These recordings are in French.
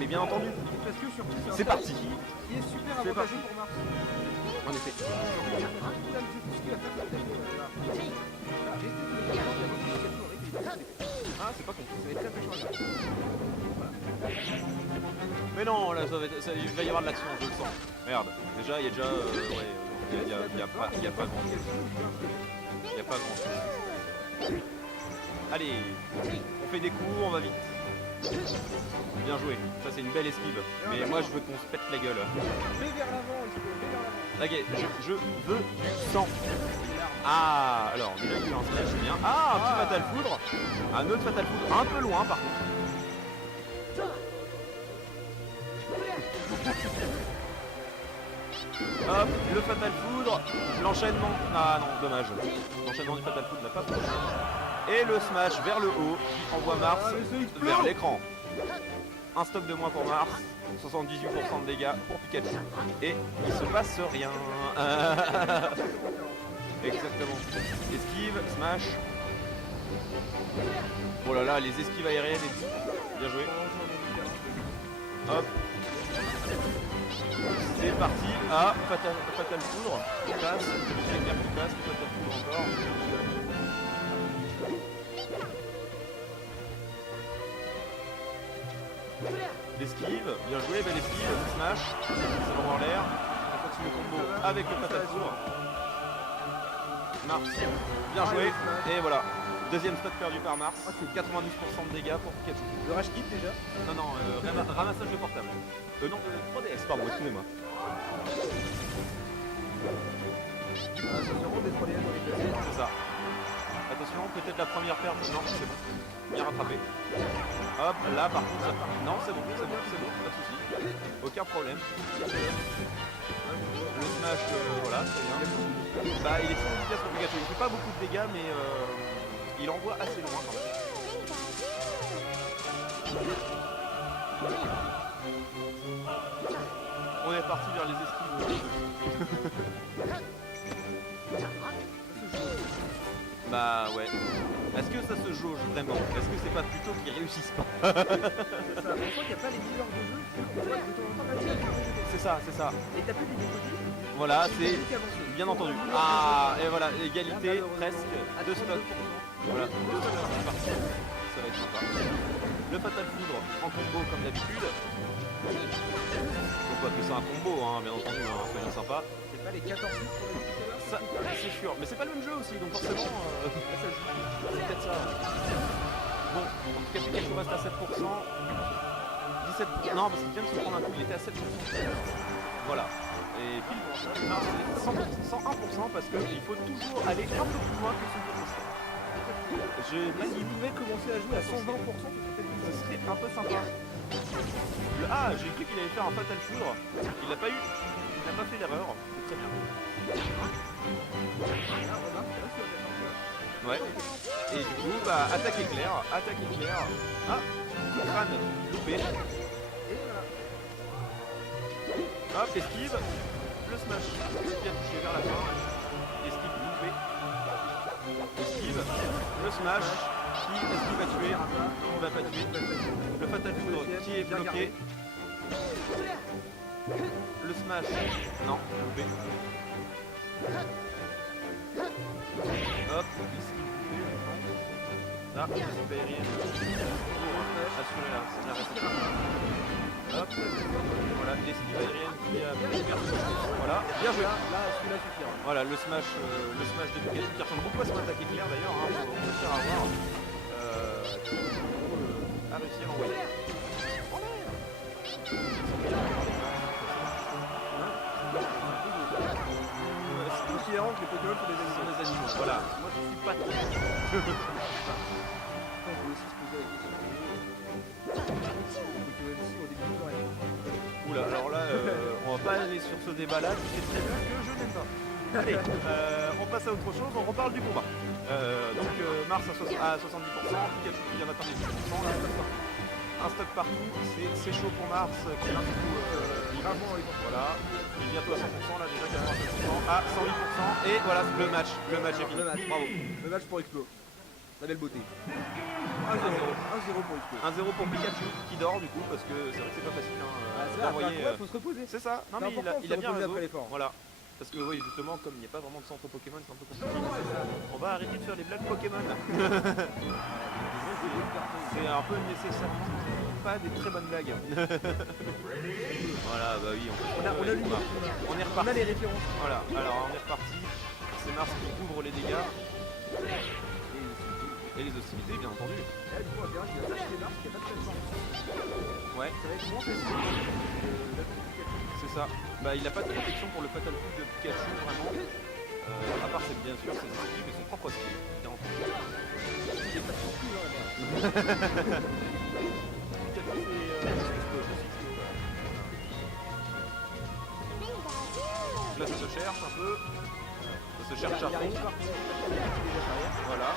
Mais bien entendu, Parce que surtout c'est un c'est stage parti. qui est super C'est avantageux parti. pour Mars. En effet. Tout ce qu'il va faire, c'est Ah, c'est pas con. ça va être très méchant. Mais non, là, il va y avoir de l'action, je le sens. Merde, déjà, il y a déjà... y a pas grand chose. Il y a pas grand chose. Allez, on fait des coups, on va vite. Bien joué, ça c'est une belle esquive. Mais moi, je veux qu'on se pète la gueule. Mets vers l'avant, il faut vers l'avant. Ok, je veux du sang. Ah, alors, déjà, il y a eu un slash, c'est bien. Ah, un petit fatal foudre. Un autre fatal foudre, un peu loin, par contre. Hop, le fatal foudre, l'enchaînement, ah non, dommage, l'enchaînement du fatal foudre n'a pas fonctionné. Et le smash vers le haut qui envoie Mars vers l'écran. Un stock de moins pour Mars, 78% de dégâts pour Pikachu. Et il se passe rien. Exactement. Esquive, smash. Oh là là, les esquives aériennes et tout. Bien joué. Hop. C'est parti. Ah, fatal foudre. Il passe. Le éclair qui passe. Le fatal foudre encore. L'esquive. Bien joué. Belle esquive. Smash. Ça l'envoie en l'air. On continue le combo avec le fatal foudre. Mars. Bien joué. Et voilà. Deuxième stock perdu par Mars. 92% de dégâts pour Pikachu. Le rage kit déjà. Non, non, ramassage de portable. Non, 3DS, pardon, excusez-moi. Ça se rend des 3DS dans les places. C'est ça. Attention, peut-être la première perte. Non, c'est bon. Bien rattrapé. Hop, là par contre, ça... Non, c'est bon, pas de soucis. Aucun problème. Le smash, voilà, très bien. Bah, il est très efficace sur Pikachu. Il fait pas beaucoup de dégâts, mais il envoie assez loin quand même. On est parti vers les esquives. Bah ouais. Est-ce que ça se jauge vraiment? Est-ce que c'est pas plutôt qu'ils réussissent pas? C'est ça. On sent qu'il n'y a pas les leaders de jeu. On voit que de temps en temps, là, C'est ça, c'est ça. et t'as plus des décotés. Voilà, c'est bien entendu. Ah, et voilà, égalité presque. Deux stocks. Voilà, deux stocks, c'est parti. Ça va être sympa. Le fatal foudre en combo comme d'habitude. Faut pas que c'est un combo, hein, bien entendu, hein, soyons sympas. C'est pas les 14 pour Ça, c'est sûr, mais c'est pas le même jeu aussi, donc forcément, ça joue. C'est peut-être ça. Bon, en tout cas, Pikachu reste à 7%. 17%. Non, parce qu'il vient de se prendre un coup, il était à 7%. Voilà. Et pile pour ça, Mars est 101% parce qu'il faut toujours aller un peu plus loin que son potentiel. Il pouvait commencer à jouer à 120%, Ce serait un peu sympa. Ah, j'ai cru qu'il allait faire un fatal foudre. Il l'a pas eu. Il n'a pas fait l'erreur. C'est très bien. Ouais. Et du coup, bah, attaque éclair. Ah, crâne loupé. Hop, esquive. Le smash bien touché vers la fin. Esquive loupé. Esquive. Le smash. Est-ce qu'il va tuer? Il va pas tuer. Le fatal foudre qui est bloqué. Le smash. Non, loupé. Hop, esquive loupé. Ah, esquive aérienne. Assurer la respiration. Hop, voilà, l'esquive aérienne qui a perdu. Voilà, bien joué. Là, celui-là suffira. Voilà, le smash de Pikachu qui ressemble beaucoup à son attaque éclair d'ailleurs, hein, faut réussir à voir. A réussi à l'envoyer. Considérant que les Pokémon sont des animaux. Ce sont des animaux, voilà. Moi je suis pas trop. Je voulais aussi se poser la question. Les Pokémon aussi ont des coups d'oreilles. Oula, alors là, on va pas aller sur ce débat là, tu sais très bien que je n'aime pas. Allez, on passe à autre chose, on reparle du combat. Mars à 70%, Pikachu qui vient d'atteindre les 10%, là, un stock partout, c'est chaud pour Mars, qui est un petit coup gravement, voilà, il est bientôt à 100%, là déjà 87%, à 108%, et voilà, le match est fini, bravo. Le match pour Explo. La belle beauté. 1-0 pour XP. 1-0 pour Pikachu qui dort du coup parce que c'est vrai que c'est pas facile d'envoyer. Faut se reposer. C'est ça, non mais important, il a se bien reposer raison. après l'effort. Voilà. Parce que oui justement comme il n'y a pas vraiment de centre Pokémon c'est un peu compliqué. On va arrêter de faire les blagues Pokémon. C'est un peu nécessairement pas des très bonnes blagues. Voilà bah oui On a lu, on est on a reparti. les références. Voilà, alors on est reparti. C'est Mars qui couvre les dégâts. Et les hostilités bien entendu. Là, du coup, on verra qu'il va attacher les Mars, qu'il n'y a pas de plateforme. Ouais, Ça va être moins facile. c'est ça. Bah il a pas de protection pour le Fatal Pull de Pikachu vraiment. À part c'est bien sûr ses skills et son propre skill, bien entendu. C'est pas trop cool, hein, la merde. Pikachu c'est explose aussi. Là ça se cherche un peu. Ça se cherche à Il y a fond. une part qui est déjà derrière. Voilà.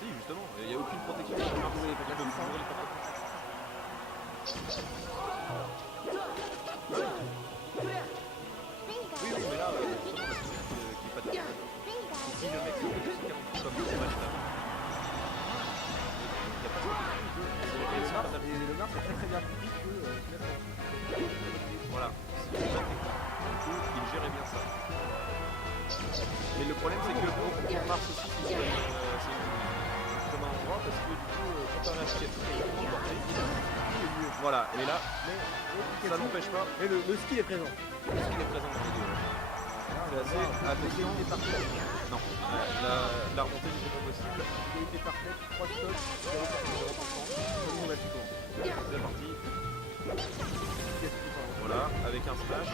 Si justement, il n'y a aucune protection sur Mars. Il peut couvrir les portes. Oui, mais là, justement, la solution qui est pas de si le mec se fait juste 40 comme le match là. Il n'y a pas de protection. Et le Mars est très bien plus vite que Voilà. Il gérait bien ça. Mais le problème c'est que pour Mars aussi c'est comme un endroit parce que du coup comparé à Pikachu qui est vraiment porté. Voilà, et là, ça n'empêche pas. mais le skill est présent. Parce qu'il est présent dans la vidéo. C'est assez attention. Non, la remontée n'est pas possible. Il a été parfait, 3 stocks, 0%. C'est parti. Voilà, avec un splash.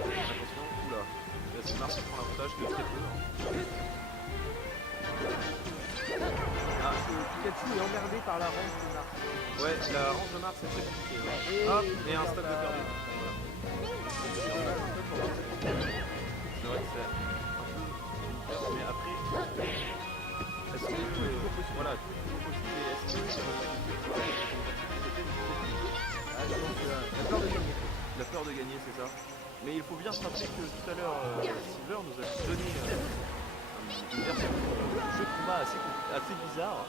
Attention, oula. Là c'est Mars qui prend l'avantage de très peu. Ah, Pikachu est emmerdé par la range de Mars. Ouais, la range de Mars c'est très compliqué. Ouais. Hop, et un stop de perdu. Voilà. C'est vrai que c'est un peu une perte, mais après, est-ce que voilà, tout est toujours possible et est-ce que ça va pas La peur de gagner. la peur de gagner, c'est ça. Mais il faut bien se rappeler que tout à l'heure, Silver nous a donné une version de jeu de combat assez bizarre,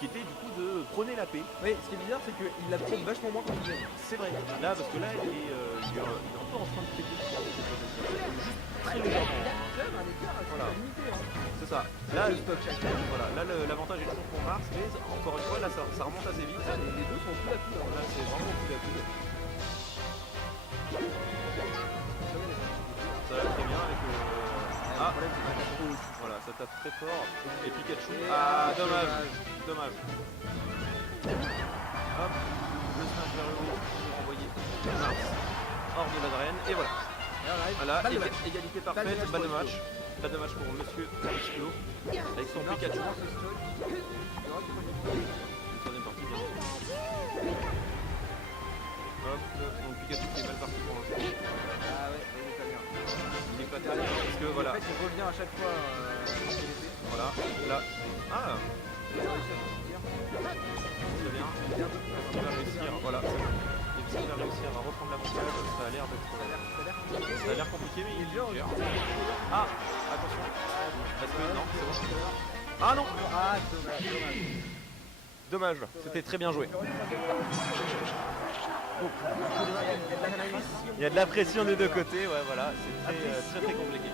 qui était du coup de prôner la paix. Oui, ce qui est bizarre, c'est qu'il la prône vachement moins quand il gagne. C'est vrai. Là, parce que là, il est un peu en train de péter juste très légèrement. Quand même, un écart Voilà. limité. Hein. C'est ça. Là, Le stock chacun. voilà, là l'avantage est toujours pour Mars, mais encore une fois, là, ça remonte assez vite. Les deux sont coude à coude. Là, c'est vraiment coup à coude. Ça va très bien avec Ah, le problème, c'est que ça tape trop aussi. voilà, ça tape très fort. Et Pikachu. Et Ah, dommage. Dommage. Hop, le smash vers le haut pour envoyer Mars hors de la draine. Et voilà. Et on arrive. Voilà, Balle de match. égalité parfaite, Balle bas de de match match. Pas de match pour Monsieur Explo. Avec son Mars Pikachu. commence le stock. Il aura du premier. Une troisième partie, bien. Hop, donc Pikachu qui est mal parti pour l'instant. Ah ouais, il est pas bien. Il est pas très bien parce que voilà. En fait, il revient à chaque fois en PvP. Voilà, là. Ah, Il a réussi à sortir. très bien. Il va réussir, voilà. Il va réussir à reprendre l'avantage. Ça a l'air d'être. Ça a l'air compliqué, mais il gère. Ah, attention. Parce que non, c'est bon. Ah non. Ah, dommage. Dommage, c'était très bien joué. Il y a de la pression des deux côtés, ouais, voilà, c'est très compliqué.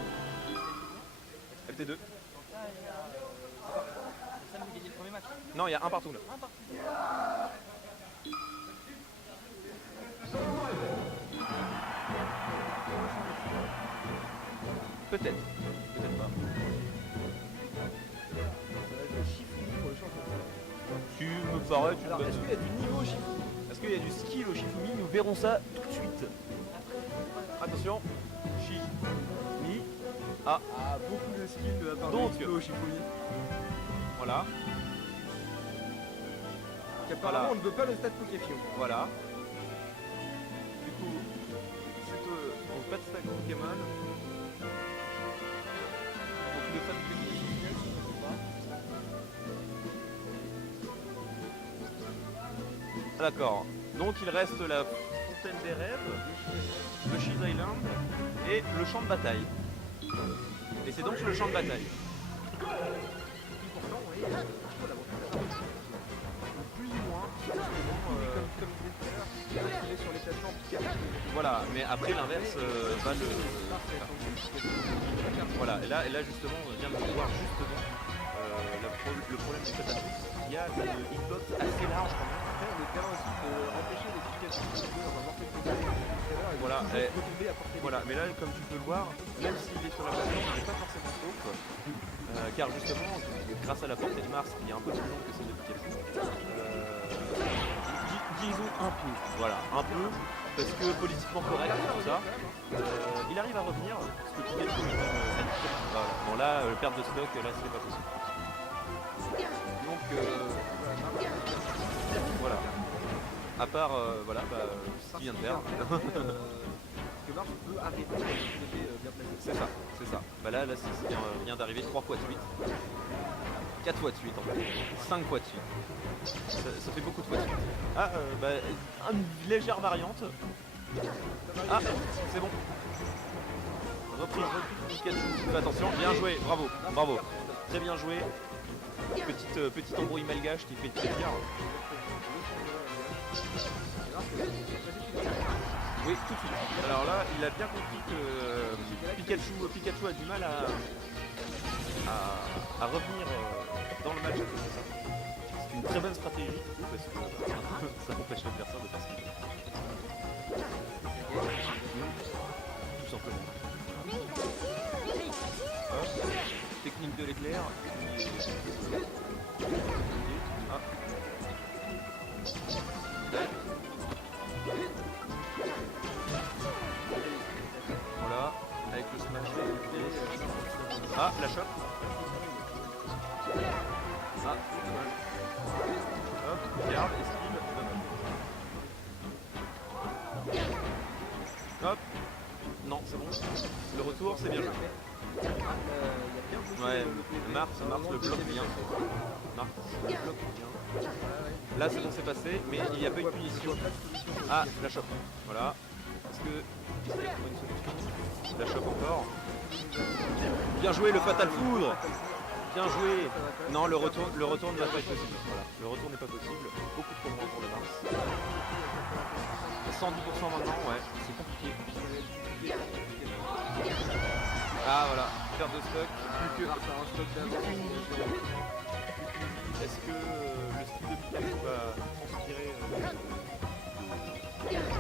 FT2. Non, il y a un partout là. Peut-être, peut-être pas. Pour le champion. Tu me parais, tu Alors, peux- est-ce qu'il y a du niveau au Shifumi? Est-ce qu'il y a du skill au Shifumi? Nous verrons ça tout de suite. Attention, Shifumi. Ah, Ah, beaucoup de skills de la part Donc, de au Shifumi. voilà, Apparemment, on ne veut pas le stade Pokéfion. voilà. Du coup, c'est donc pas de stack Pokémon. Donc le fan de Ah, d'accord. Donc il reste la fontaine des rêves, le Shield Island et le champ de bataille. Et c'est donc le champ de bataille. Pourtant, oui, plus ou moins, comme je disais tout à l'heure, il est sur les plateformes Pikachu. Voilà, mais après l'inverse va le... Voilà, et là justement, on vient de voir justement le problème du Catapult. Il y a une hitbox assez large quand même. Après, on est bien aussi de empêcher les Pikachu de jouer dans un morceau de tout à l'heure. Voilà, et retomber à portée. Voilà, mais là, comme tu peux le voir, même s'il est sur la plateforme, il n'est pas forcément sauf. Car justement, grâce à la portée de Mars, qui est un peu plus longue que celle de Pikachu, disons un peu, voilà, un peu, parce que politiquement correct, tout ça, il arrive à revenir, parce que Pikachu est voilà. Bon là, perte de stock, là, c'est pas possible. Donc, voilà. À part, voilà, ce qu'il vient de faire. Que Mars peut arrêter quand il était bien placé. C'est ça. Bah là c'est vient d'arriver 3 fois de suite. 4 fois de suite en fait. 5 fois de suite. Ça fait beaucoup de fois de suite. Ah, une légère variante. Ah, c'est bon. Reprise. Fais attention, bien joué, bravo. Très bien joué. Petite embrouille malgache qui fait plaisir. Oui, tout de suite. Alors là, il a bien compris que Pikachu a du mal à revenir dans le match. C'est une très bonne stratégie, parce que ça empêche l'adversaire de faire ce qu'il veut. Tout simplement. Hop. Technique de l'éclair. Ah. Voilà, avec le smash. Ah, la chope. Ah, hop, garde, esquive. Hop. Non, c'est bon. Le retour, c'est bien joué. Ouais, Mars le bloque bien. Mars le bloque bien. Là, c'est bon, c'est passé, mais il n'y a pas eu de punition. Ah, la chope. Voilà. Est-ce que il serait pour une solution? La chope encore. Bien joué, le Fatal Foudre. Bien joué. Non, le retour ne va pas être possible. Voilà, le retour n'est pas possible. Beaucoup trop loin pour le Mars. 110% maintenant, ouais, c'est compliqué. Ah voilà, perte de stock. Plus que un stock d'avance. Est-ce que le style de Pikachu va transpirer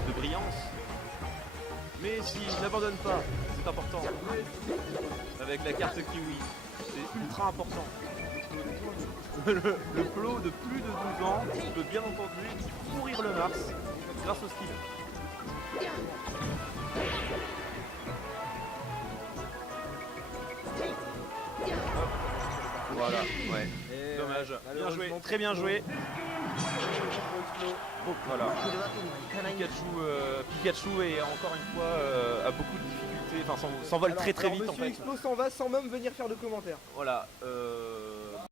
de brillance? Mais s'il n'abandonne pas, c'est important. Avec la carte Kiwi, c'est ultra important. Le plot de plus de 12 ans peut bien entendu pourrir le Mars grâce au skill. Voilà, ouais. Et dommage. Bien joué, très bien joué. Voilà. Pikachu est encore une fois a beaucoup de difficultés, enfin s'envole très vite en fait. Monsieur Expo s'en va sans même venir faire de commentaires. Voilà.